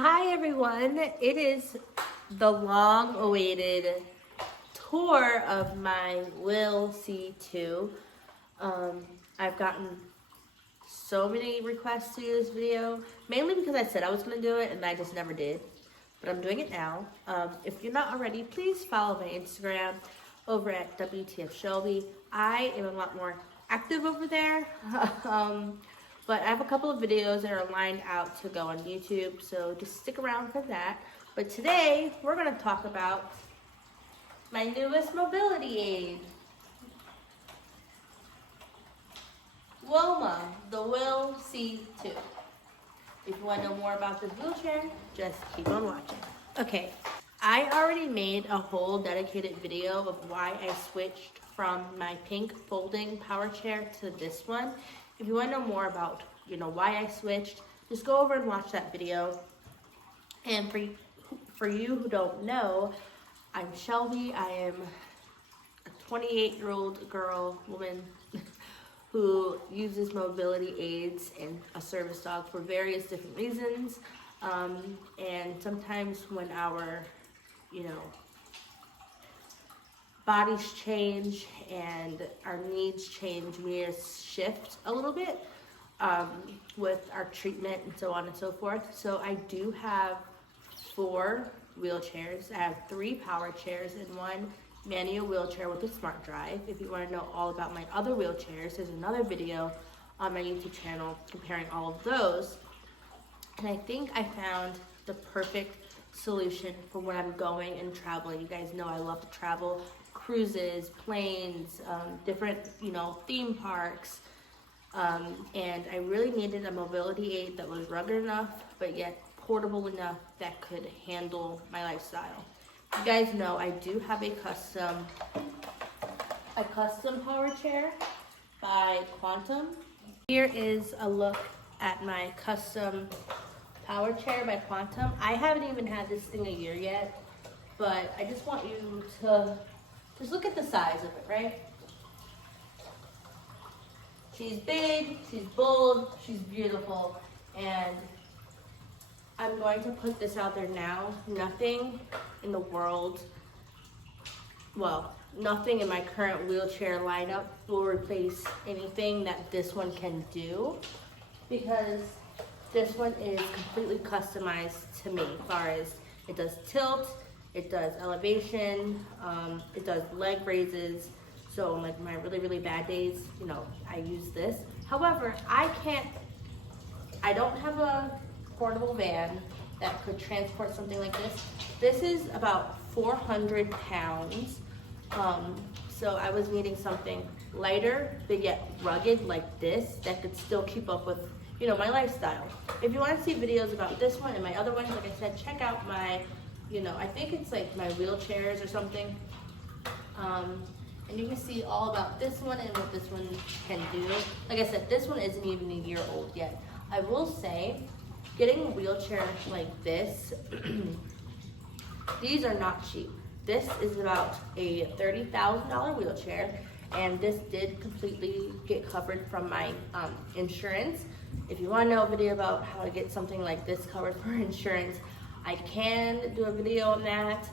Hi everyone, it is the long-awaited tour of my WHILL C2. I've gotten so many requests to do this video, mainly because I said I was going to do it and I just never did, but I'm doing it now. If you're not already, please follow my Instagram over at WTF Shelby. I am a lot more active over there. But I have a couple of videos that are lined out to go on YouTube, so just stick around for that. But today, we're going to talk about my newest mobility aid. The WHILL C2. If you want to know more about this wheelchair, just keep on watching. Okay, I already made a whole dedicated video of why I switched from my pink folding power chair to this one. If you want to know more about, why I switched, just go over and watch that video. And for you who don't know, I'm Shelby. I am a 28-year-old woman who uses mobility aids and a service dog for various different reasons. And sometimes when our, bodies change and our needs change, we shift a little bit with our treatment and so on and so forth. So I do have 4 wheelchairs. I have 3 power chairs and 1 manual wheelchair with a smart drive. If you want to know all about my other wheelchairs, there's another video on my YouTube channel comparing all of those. And I think I found the perfect solution for when I'm going and traveling. You guys know I love to travel. Cruises, planes, different, theme parks. And I really needed a mobility aid that was rugged enough, but yet portable enough that could handle my lifestyle. You guys know I do have a custom power chair by Quantum. Here is a look at my custom power chair by Quantum. I haven't even had this thing a year yet, but I just want you to just look at the size of it, right? She's big, she's bold, she's beautiful, and I'm going to put this out there now. Nothing in the world, nothing in my current wheelchair lineup will replace anything that this one can do, because this one is completely customized to me as far as it does tilt, it does elevation, it does leg raises. So like my really, really bad days, I use this. However, I don't have a portable van that could transport something like this. This is about 400 pounds. So I was needing something lighter, but yet rugged like this that could still keep up with, my lifestyle. If you want to see videos about this one and my other ones, like I said, check out my, I think it's like my wheelchairs or something. And you can see all about this one and what this one can do. Like I said, this one isn't even a year old yet. I will say, getting a wheelchair like this, these are not cheap. This is about a $30,000 wheelchair, and this did completely get covered from my insurance. If you want to know a video about how to get something like this covered for insurance, I can do a video on that.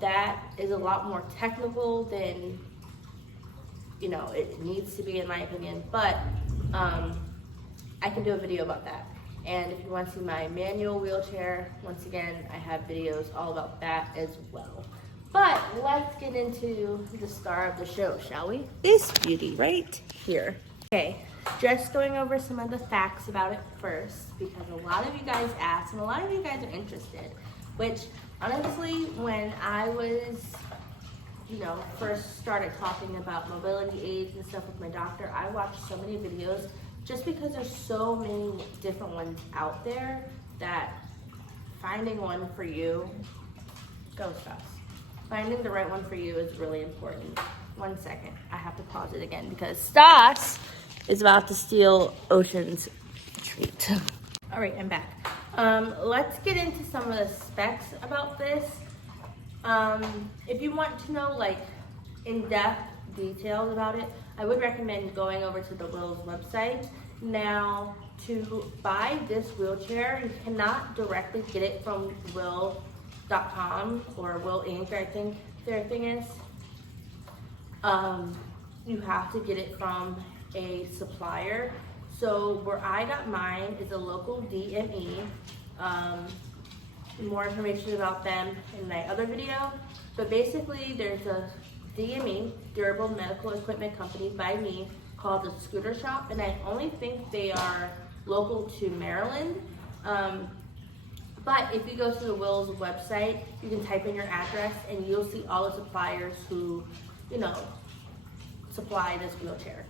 That is a lot more technical than, it needs to be in my opinion, but I can do a video about that. And if you want to see my manual wheelchair, once again, I have videos all about that as well. But let's get into the star of the show, shall we? This beauty right here. Okay, just going over some of the facts about it first, because a lot of you guys asked and a lot of you guys are interested, which honestly, when I was, first started talking about mobility aids and stuff with my doctor, I watched so many videos just because there's so many different ones out there that finding one for you goes fast. Finding the right one for you is really important. 1 second, I have to pause it again because Stas is about to steal Ocean's treat. All right, I'm back. Let's get into some of the specs about this. If you want to know in-depth details about it, I would recommend going over to the WHILL's website. Now, to buy this wheelchair, you cannot directly get it from WHILL.com or WHILL.inc, I think their thing is. You have to get it from a supplier. So where I got mine is a local DME. More information about them in my other video. But basically there's a DME, Durable Medical Equipment Company by me, called the Scooter Shop, and I only think they are local to Maryland. But if you go to the WHILL's website, you can type in your address and you'll see all the suppliers who, you know, supply this wheelchair.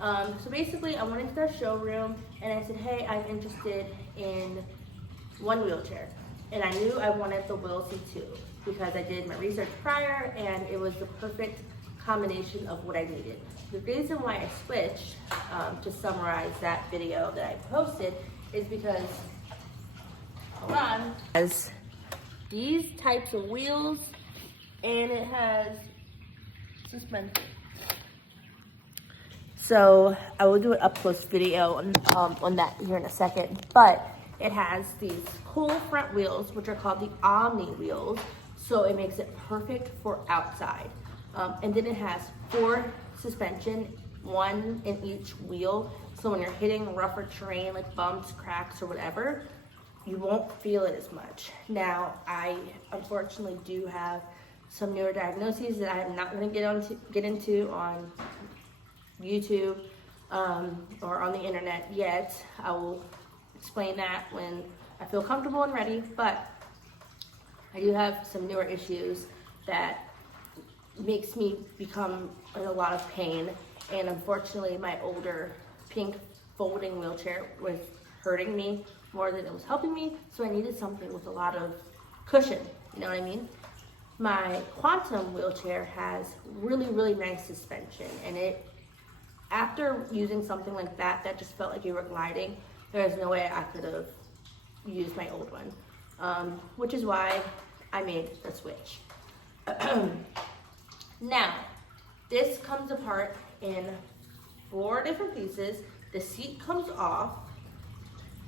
So basically I went into their showroom and I said, hey, I'm interested in one wheelchair. And I knew I wanted the WHILL C2 because I did my research prior and it was the perfect combination of what I needed. The reason why I switched, to summarize that video that I posted, is because, hold on, it has these types of wheels and it has suspension. So I will do an up close video on that here in a second, but it has these cool front wheels, which are called the Omni wheels. So it makes it perfect for outside. And then it has 4 suspension, 1 in each wheel. So when you're hitting rougher terrain like bumps, cracks, or whatever, you won't feel it as much. Now, I unfortunately do have some newer diagnoses that I'm not going to get into on YouTube or on the internet yet. I will explain that when I feel comfortable and ready, but I do have some newer issues that makes me become in a lot of pain, and unfortunately my older pink folding wheelchair was hurting me more than it was helping me, so I needed something with a lot of cushion, you know what I mean? My Quantum wheelchair has really, really nice suspension, and it, after using something like that, that just felt like you were gliding. There's no way I could have used my old one, which is why I made the switch. Now, this comes apart in 4 different pieces. The seat comes off,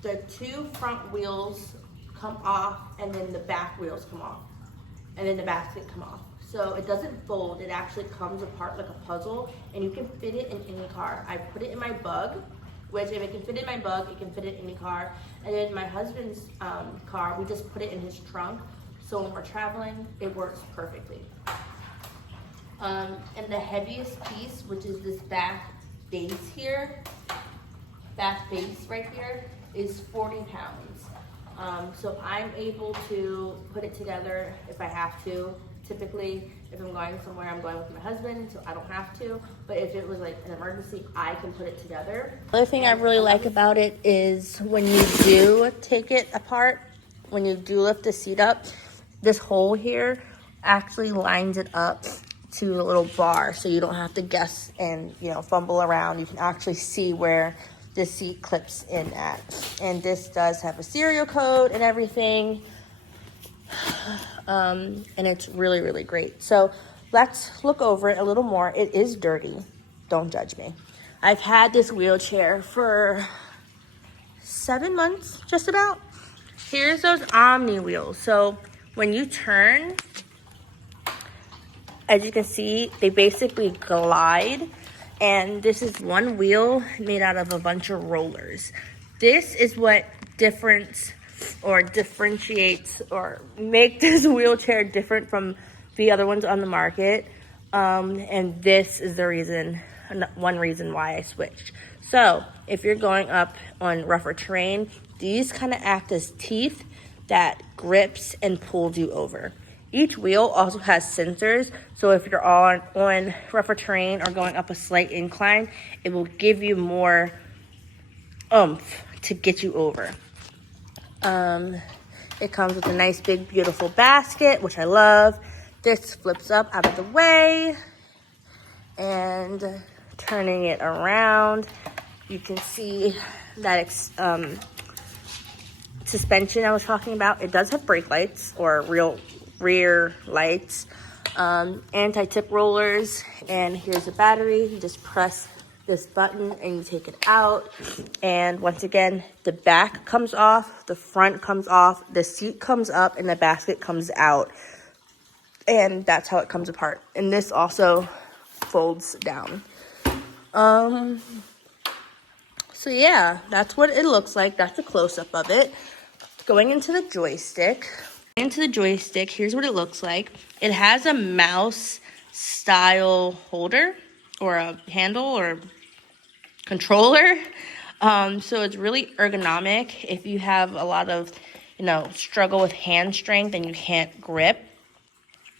the 2 front wheels come off, and then the back wheels come off, and then the basket come off. So it doesn't fold, it actually comes apart like a puzzle, and you can fit it in any car. I put it in my Bug, which if it can fit in my Bug, it can fit in any car. And then my husband's car, we just put it in his trunk. So when we're traveling, it works perfectly. And the heaviest piece, which is this back base here, back base right here, is 40 pounds. So I'm able to put it together if I have to. Typically, if I'm going somewhere, I'm going with my husband, so I don't have to. But if it was like an emergency, I can put it together. The other thing I really like about it is when you do take it apart, when you do lift the seat up, this hole here actually lines it up to a little bar, so you don't have to guess and, you know, fumble around. You can actually see where the seat clips in at. And this does have a serial code and everything. And it's really, really great. So let's look over it a little more. It is dirty. Don't judge me. I've had this wheelchair for 7 months, just about. Here's those Omni wheels. So when you turn, as you can see, they basically glide. And this is one wheel made out of a bunch of rollers. This is what differentiates or make this wheelchair different from the other ones on the market. And this is the reason, one reason why I switched. So if you're going up on rougher terrain, these kind of act as teeth that grips and pulls you over. Each wheel also has sensors, so if you're on rougher terrain or going up a slight incline, it will give you more oomph to get you over. It comes with a nice big beautiful basket, which I love. This flips up out of the way, and turning it around, you can see that suspension I was talking about. It does have brake lights or rear lights, anti-tip rollers, and here's a battery. You just press this button and you take it out. And once again, the back comes off, the front comes off, the seat comes up, and the basket comes out. And that's how it comes apart. And this also folds down. So yeah, that's what it looks like. That's a close-up of it. Going into the joystick. Here's what it looks like. It has a mouse style holder or a handle or controller. So it's really ergonomic if you have a lot of, struggle with hand strength and you can't grip,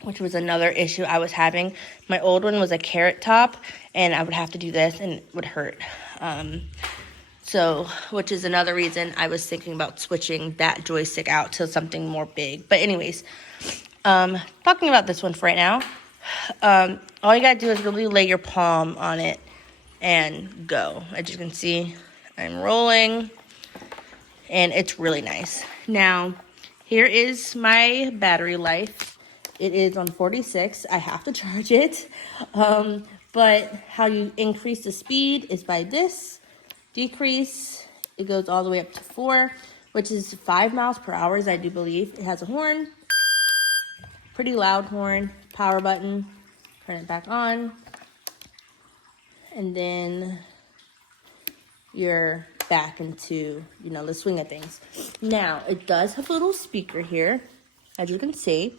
which was another issue I was having. My old one was a carrot top, and I would have to do this, and it would hurt. Which is another reason I was thinking about switching that joystick out to something more big. But anyways, talking about this one for right now, all you gotta do is really lay your palm on it and go. As you can see, I'm rolling, and it's really nice. Now, here is my battery life. It is on 46. I have to charge it. But how you increase the speed is by this. Decrease, it goes all the way up to 4, which is 5 miles per hour, I do believe. It has a horn, pretty loud horn, power button, turn it back on, and then you're back into, the swing of things. Now, it does have a little speaker here, as you can see.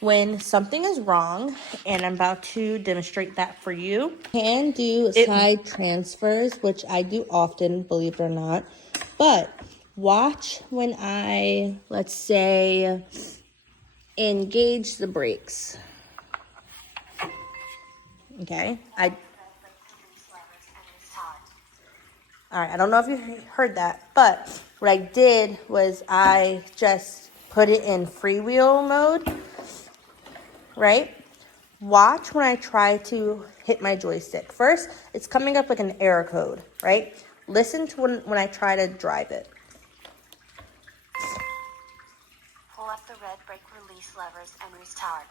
When something is wrong, and I'm about to demonstrate that for you, you can do side transfers, which I do often, believe it or not. But watch when I, let's say, engage the brakes. Okay, all right, I don't know if you heard that, but what I did was I just put it in freewheel mode. Right? Watch when I try to hit my joystick. First, it's coming up like an error code, right? Listen to when I try to drive it. Pull up the red brake release levers and restart.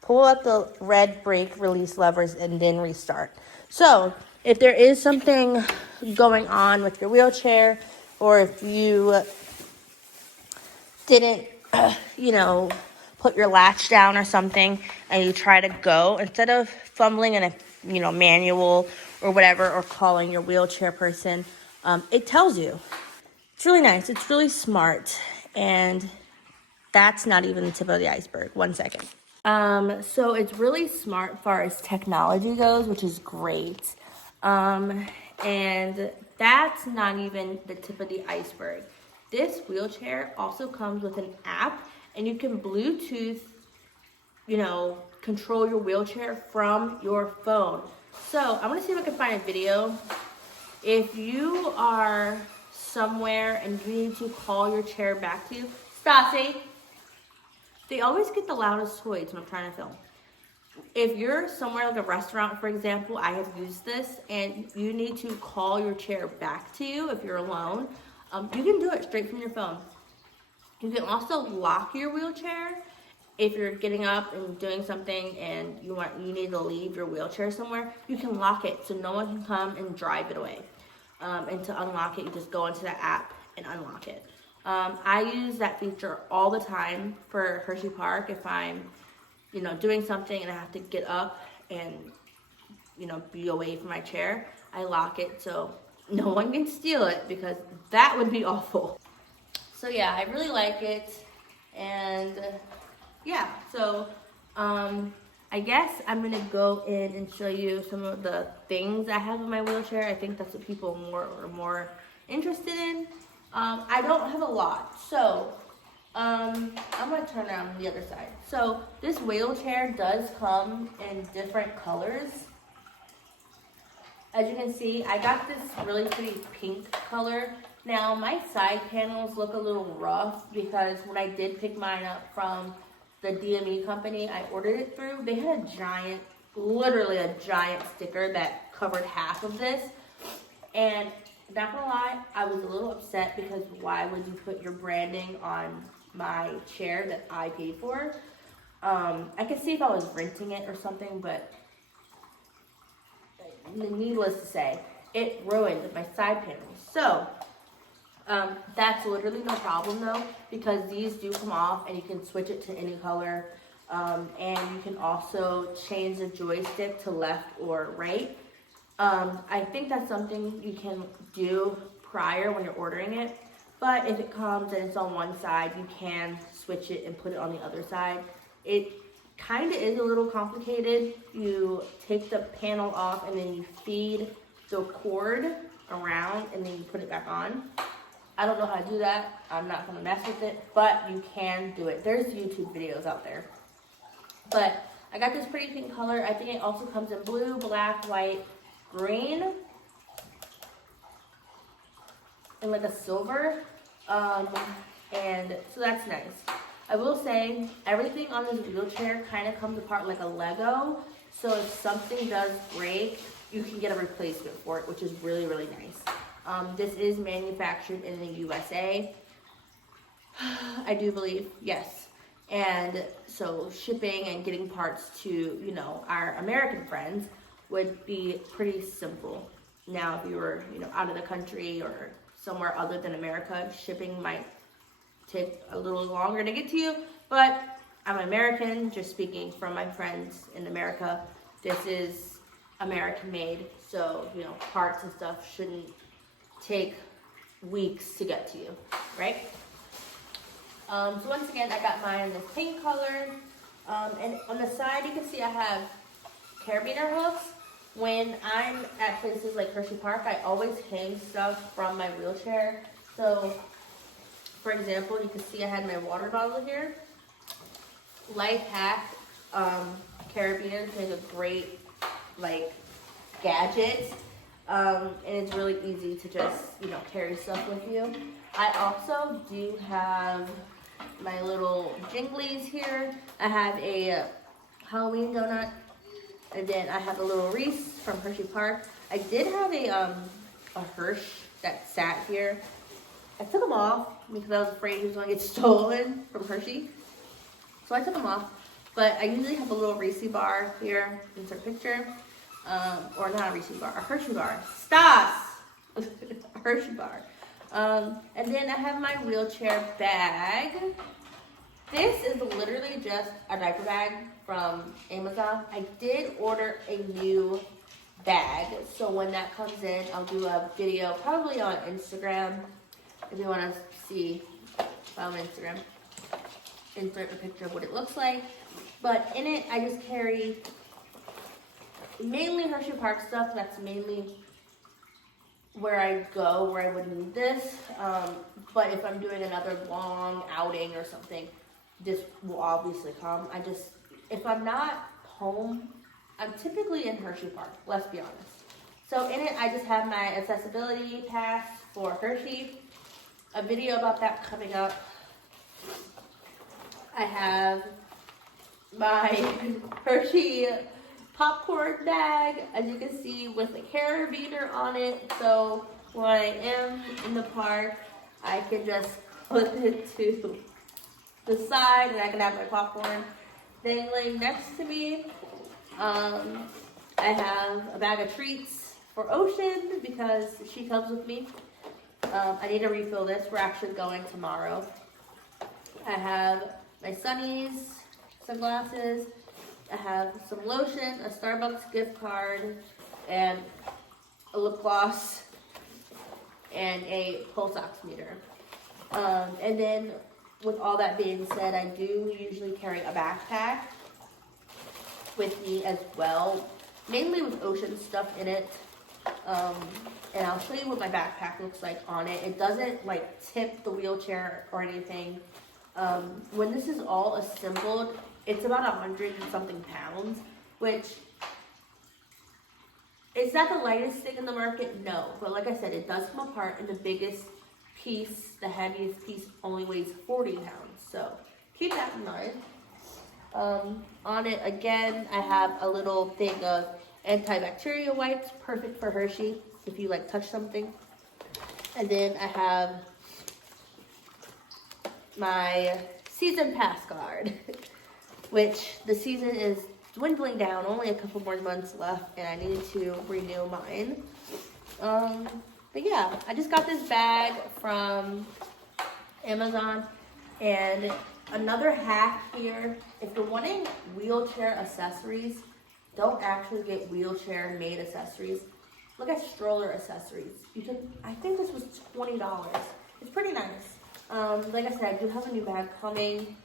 Pull up the red brake release levers and then restart. So, if there is something going on with your wheelchair, or if you didn't, put your latch down or something, and you try to go, instead of fumbling in a manual or whatever, or calling your wheelchair person, it tells you. It's really nice. It's really smart, and that's not even the tip of the iceberg. 1 second. So it's really smart as far as technology goes, which is great. And that's not even the tip of the iceberg. This wheelchair also comes with an app, and you can Bluetooth, control your wheelchair from your phone. So I'm gonna see if I can find a video. If you are somewhere and you need to call your chair back to you, Stassi, they always get the loudest toys when I'm trying to film. If you're somewhere like a restaurant, for example, I have used this, and you need to call your chair back to you if you're alone, you can do it straight from your phone. You can also lock your wheelchair if you're getting up and doing something and you need to leave your wheelchair somewhere. You can lock it so no one can come and drive it away. And to unlock it, you just go into the app and unlock it. I use that feature all the time for Hershey Park. If I'm, doing something and I have to get up and, be away from my chair, I lock it so no one can steal it, because that would be awful. So yeah, I really like it, and yeah, so I guess I'm gonna go in and show you some of the things I have in my wheelchair. I think that's what people are more interested in. I don't have a lot, so I'm gonna turn around the other side. So this wheelchair does come in different colors. As you can see, I got this really pretty pink color. Now, my side panels look a little rough because when I did pick mine up from the DME company I ordered it through, they had a giant, literally a giant sticker that covered half of this. And not gonna lie, I was a little upset because why would you put your branding on my chair that I paid for? I could see if I was renting it or something, but needless to say, it ruined my side panels. So that's literally no problem though, because these do come off and you can switch it to any color. And you can also change the joystick to left or right. I think that's something you can do prior when you're ordering it. But if it comes and it's on one side, you can switch it and put it on the other side. It kind of is a little complicated. You take the panel off and then you feed the cord around and then you put it back on. I don't know how to do that. I'm not going to mess with it, but you can do it. There's YouTube videos out there. But I got this pretty pink color. I think it also comes in blue, black, white, green, and like a silver. And so that's nice. I will say everything on this wheelchair kind of comes apart like a Lego. So if something does break, you can get a replacement for it, which is really, really nice. This is manufactured in the USA. I do believe, yes. And so shipping and getting parts to, you know, our American friends would be pretty simple. Now, if you were, you know, out of the country or somewhere other than America, shipping might take a little longer to get to you, but I'm American, just speaking from my friends in America. This is American made, so, you know, parts and stuff shouldn't take weeks to get to you, right? So once again, I got mine in this pink color, and on the side you can see I have carabiner hooks. When I'm at places like Hershey Park, I always hang stuff from my wheelchair. So, for example, you can see I had my water bottle here. Life hack, carabiners make a great, like, gadget, and it's really easy to just, you know, carry stuff with you. I also do have my little jinglies here. I have a Halloween donut, and then I have a little Reese from Hershey Park. I did have a Hersh that sat here. I took them off because I was afraid he was going to get stolen from Hershey. So I took them off. But I usually have a little Reese bar here. Insert picture. Or not a Reese bar, a Hershey bar. Stop! A Hershey bar. And then I have my wheelchair bag. This is literally just a diaper bag from Amazon. I did order a new bag, so when that comes in, I'll do a video probably on Instagram if you want to see on Instagram. Insert a picture of what it looks like. But in it, I just carry mainly Hershey Park stuff. That's mainly where I go, where I would need this. But if I'm doing another long outing or something, this will obviously come. If I'm not home, I'm typically in Hershey Park, let's be honest. So in it, I just have my accessibility pass for Hershey. A video about that coming up. I have my Hershey popcorn bag, as you can see, with a carabiner on it. So when I am in the park, I can just put it to the side and I can have my popcorn dangling next to me. I have a bag of treats for Ocean because she comes with me. I need to refill this. We're actually going tomorrow. I have my Sunnies sunglasses. I have some lotion, a Starbucks gift card, and a lip gloss, and a pulse oximeter. And then, with all that being said, I do usually carry a backpack with me as well, mainly with Ocean stuff in it. And I'll show you what my backpack looks like on it. It doesn't like tip the wheelchair or anything. When this is all assembled, it's about 100 and something pounds, which is that the lightest thing in the market? No, but like I said, it does come apart, and the biggest piece, the heaviest piece, only weighs 40 pounds. So keep that in mind. On it again, I have a little thing of antibacterial wipes, perfect for Hershey if you like touch something. And then I have my season pass card, which the season is dwindling down, only a couple more months left, and I needed to renew mine. But yeah, I just got this bag from Amazon. And another hack here, if you're wanting wheelchair accessories, don't actually get wheelchair made accessories. Look at stroller accessories. I think this was $20. It's pretty nice. Like I said, I do have a new bag coming.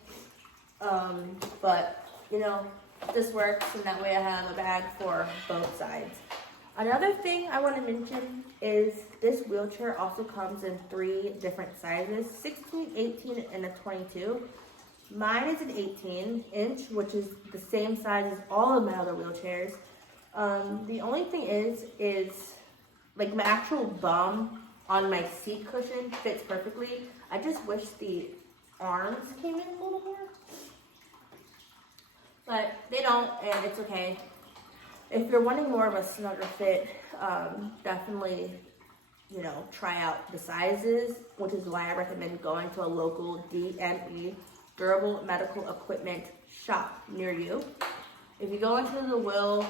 But you know, this works, and that way I have a bag for both sides. Another thing I want to mention is this wheelchair also comes in 3 different sizes, 16, 18, and a 22. Mine is an 18-inch, which is the same size as all of my other wheelchairs. The only thing is like my actual bum on my seat cushion fits perfectly. I just wish the arms came in a little more. But they don't, and it's okay. If you're wanting more of a snugger fit, definitely, you know, try out the sizes, which is why I recommend going to a local DME, Durable Medical Equipment shop near you. If you go into the WHILL,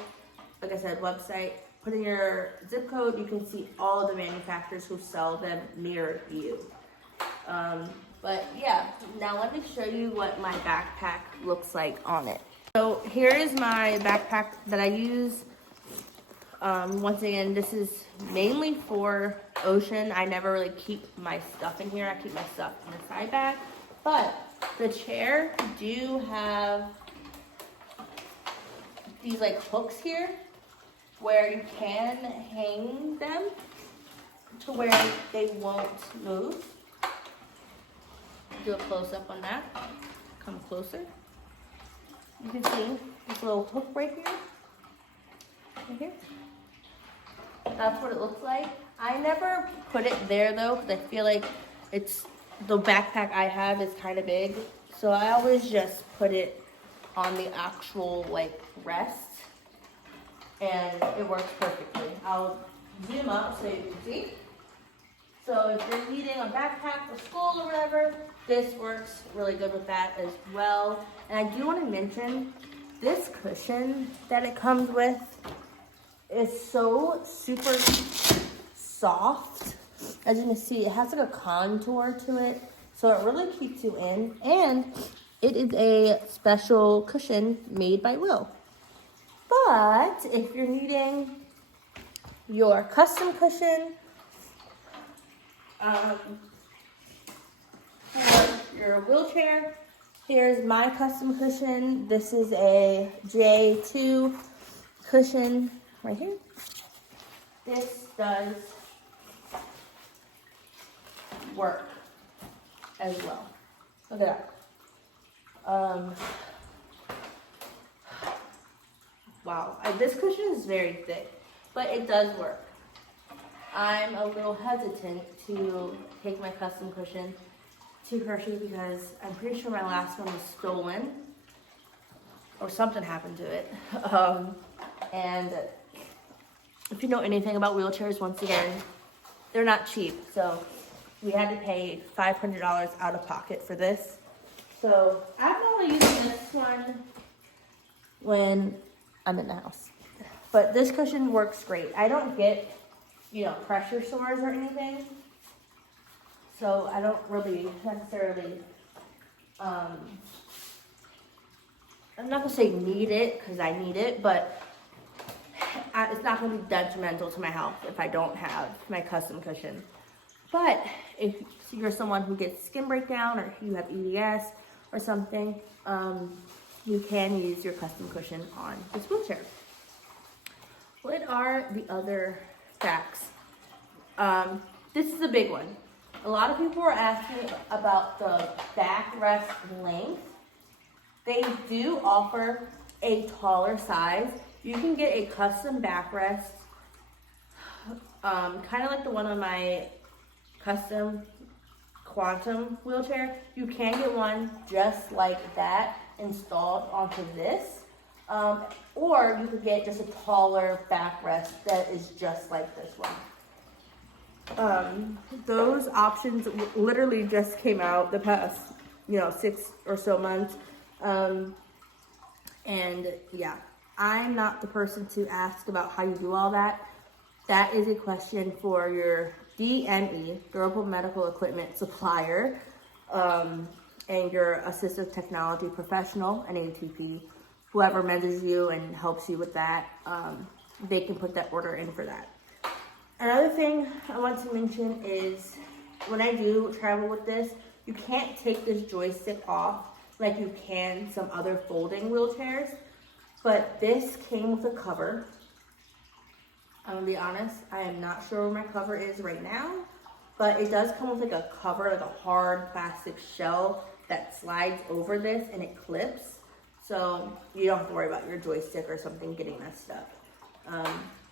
like I said, website, put in your zip code, you can see all of the manufacturers who sell them near you. But yeah, now let me show you what my backpack looks like on it. So here is my backpack that I use. Once again, this is mainly for ocean. I never really keep my stuff in here. I keep my stuff in the side bag. But the chair do have these like hooks here where you can hang them to where they won't move. Do a close up on that. Come closer. You can see this little hook right here. That's what it looks like. I never put it there though, because I feel like the backpack I have is kind of big. So I always just put it on the actual like rest, and it works perfectly. I'll zoom up so you can see. So if you're needing a backpack for school or whatever, this works really good with that as well. And I do want to mention this cushion that it comes with is so super soft. As you can see, it has like a contour to it, so it really keeps you in. And it is a special cushion made by WHILL. But if you're needing your custom cushion, for your wheelchair, here's my custom cushion. This is a J2 cushion right here. This does work as well. Look at that. Wow, this cushion is very thick, but it does work. I'm a little hesitant to take my custom cushion to Hershey because I'm pretty sure my last one was stolen or something happened to it. And if you know anything about wheelchairs, once again, they're not cheap. So we had to pay $500 out of pocket for this. So I'm only using this one when I'm in the house. But this cushion works great. I don't get, you know, pressure sores or anything. So I don't really necessarily, I'm not gonna say need it, because I need it, but it's not gonna be detrimental to my health if I don't have my custom cushion. But if you're someone who gets skin breakdown or you have EDS or something, you can use your custom cushion on this wheelchair. What are the other facts? This is a big one. A lot of people are asking about the backrest length. They do offer a taller size. You can get a custom backrest, kind of like the one on my custom Quantum wheelchair. You can get one just like that installed onto this. Or you could get just a taller backrest that is just like this one. Those options literally just came out the past, 6 or so months. And yeah, I'm not the person to ask about how you do all that. That is a question for your DME, Durable Medical Equipment Supplier, and your assistive technology professional, an ATP, whoever measures you and helps you with that, they can put that order in for that. Another thing I want to mention is when I do travel with this, you can't take this joystick off like you can some other folding wheelchairs, but this came with a cover. I'm gonna be honest, I am not sure where my cover is right now, but it does come with like a cover, like a hard plastic shell that slides over this and it clips. So you don't have to worry about your joystick or something getting messed up.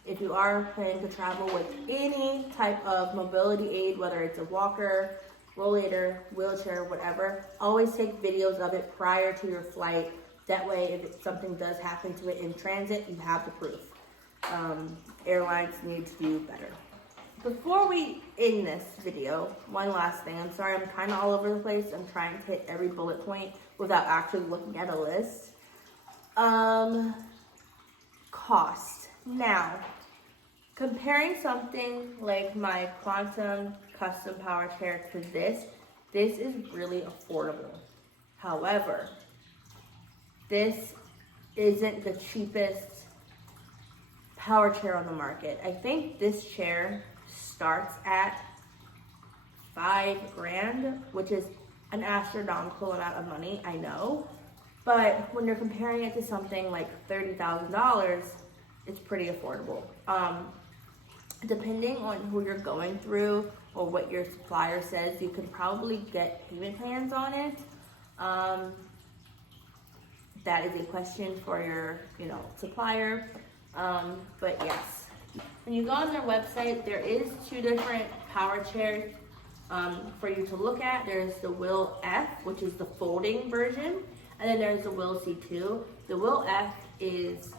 If you are planning to travel with any type of mobility aid, whether it's a walker, rollator, wheelchair, whatever, always take videos of it prior to your flight. That way, if something does happen to it in transit, you have the proof. Airlines need to do better. Before we end this video, one last thing. I'm sorry, I'm kind of all over the place. I'm trying to hit every bullet point without actually looking at a list. Cost. Now, comparing something like my Quantum custom power chair to this is really affordable. However, this isn't the cheapest power chair on the market. I think this chair starts at $5,000, which is an astronomical amount of money, I know. But when you're comparing it to something like $30,000, it's pretty affordable. Depending on who you're going through or what your supplier says, you can probably get payment plans on it. That is a question for your, supplier. But yes, when you go on their website, there is 2 different power chairs for you to look at. There's the WHILL F, which is the folding version, and then there's the WHILL C2. The WHILL F is,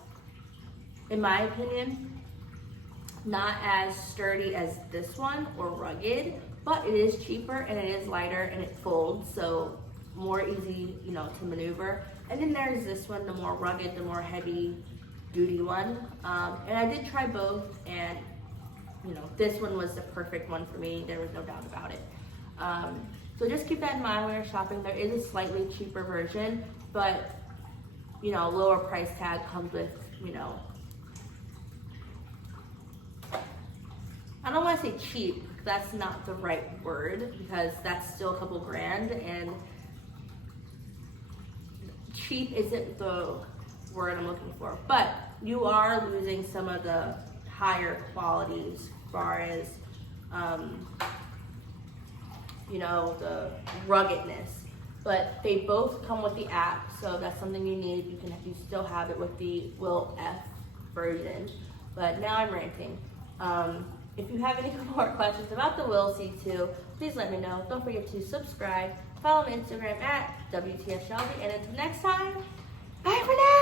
in my opinion, not as sturdy as this one or rugged, but it is cheaper and it is lighter and it folds, so more easy, to maneuver. And then there's this one, the more rugged, the more heavy duty one. And I did try both, and this one was the perfect one for me. There was no doubt about it. So just keep that in mind when you're shopping. There is a slightly cheaper version, but lower price tag comes with, I don't want to say cheap, that's not the right word, because that's still a couple grand, and cheap isn't the word I'm looking for, but you are losing some of the higher qualities as far as, the ruggedness. But they both come with the app, so that's something you need. You still have it with the WHILL F version. But now I'm ranting. If you have any more questions about the WHILL C2, please let me know. Don't forget to subscribe. Follow me on Instagram at WTF Shelby. And until next time, bye for now.